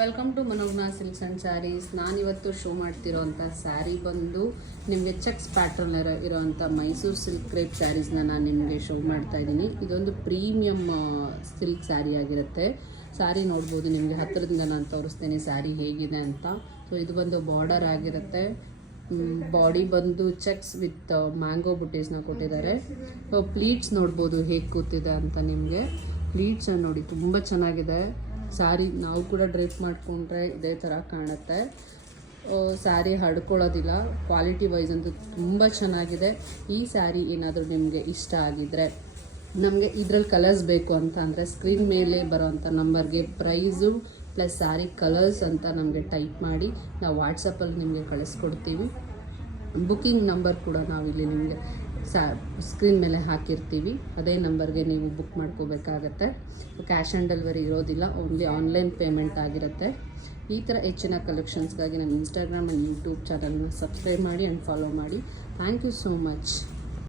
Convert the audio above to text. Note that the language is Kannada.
Welcome to Manogna silks and sarees. ನಾನಿವತ್ತು ಶೋ ಮಾಡ್ತಿರೋಂಥ ಸ್ಯಾರಿ ಬಂದು ನಿಮಗೆ ಚೆಕ್ಸ್ ಪ್ಯಾಟ್ರನ್ ಇರೋವಂಥ ಮೈಸೂರು ಸಿಲ್ಕ್ ಕ್ರೇಪ್ ಸ್ಯಾರೀಸ್ನ ನಾನು ನಿಮಗೆ ಶೋ ಮಾಡ್ತಾ ಇದ್ದೀನಿ. ಇದೊಂದು ಪ್ರೀಮಿಯಮ್ ಸಿಲ್ಕ್ ಸ್ಯಾರಿ ಆಗಿರುತ್ತೆ. ಸ್ಯಾರಿ ನೋಡ್ಬೋದು, ನಿಮಗೆ ಹತ್ತಿರದಿಂದ ನಾನು ತೋರಿಸ್ತೇನೆ ಸ್ಯಾರಿ ಹೇಗಿದೆ ಅಂತ. ಸೊ ಇದು ಬಂದು ಬಾರ್ಡರ್ ಆಗಿರುತ್ತೆ. ಬಾಡಿ ಬಂದು ಚೆಕ್ಸ್ ವಿತ್ ಮ್ಯಾಂಗೋ ಬುಟೀಸ್ನ ಕೊಟ್ಟಿದ್ದಾರೆ. ಪ್ಲೀಟ್ಸ್ ನೋಡ್ಬೋದು ಹೇಗೆ ಕೂತಿದೆ ಅಂತ. ನಿಮಗೆ ಪ್ಲೀಟ್ಸ್ ನೋಡಿ ತುಂಬ ಚೆನ್ನಾಗಿದೆ. ಸ್ಯಾರಿ ನಾವು ಕೂಡ ಡ್ರೇಪ್ ಮಾಡಿಕೊಂಡ್ರೆ ಇದೇ ಥರ ಕಾಣುತ್ತೆ. ಸ್ಯಾರಿ ಹಡ್ಕೊಳ್ಳೋದಿಲ್ಲ. ಕ್ವಾಲಿಟಿ ವೈಸ್ ಅಂತೂ ತುಂಬ ಚೆನ್ನಾಗಿದೆ. ಈ ಸ್ಯಾರಿ ಏನಾದರೂ ನಿಮಗೆ ಇಷ್ಟ ಆಗಿದ್ದರೆ, ನಮಗೆ ಇದರಲ್ಲಿ ಕಲರ್ಸ್ ಬೇಕು ಅಂತ ಅಂದರೆ ಸ್ಕ್ರೀನ್ ಮೇಲೆ ಬರೋವಂಥ ನಂಬರ್ಗೆ ಪ್ರೈಸು ಪ್ಲಸ್ ಸ್ಯಾರಿ ಕಲರ್ಸ್ ಅಂತ ನಮಗೆ ಟೈಪ್ ಮಾಡಿ ನಾವು ವಾಟ್ಸಪ್ಪಲ್ಲಿ ನಿಮಗೆ ಕಳಿಸ್ಕೊಡ್ತೀವಿ. ಬುಕ್ಕಿಂಗ್ ನಂಬರ್ ಕೂಡ ನಾವಿಲ್ಲಿ ನಿಮಗೆ ಸ್ಕ್ರೀನ್ ಮೇಲೆ ಹಾಕಿರ್ತೀವಿ. ಅದೇ ನಂಬರ್ಗೆ ನೀವು ಬುಕ್ ಮಾಡ್ಕೋಬೇಕಾಗತ್ತೆ. ಕ್ಯಾಶ್ ಆನ್ ಡೆಲಿವರಿ ಇರೋದಿಲ್ಲ, ಓನ್ಲಿ ಆನ್ಲೈನ್ ಪೇಮೆಂಟ್ ಆಗಿರುತ್ತೆ. ಈ ಥರ ಹೆಚ್ಚಿನ ಕಲೆಕ್ಷನ್ಸ್ಗಾಗಿ ನಮ್ಮ ಇನ್ಸ್ಟಾಗ್ರಾಮ್ ಆ್ಯಂಡ್ ಯೂಟ್ಯೂಬ್ ಚಾನಲ್ನ ಸಬ್ಸ್ಕ್ರೈಬ್ ಮಾಡಿ ಆ್ಯಂಡ್ ಫಾಲೋ ಮಾಡಿ. Thank you so much.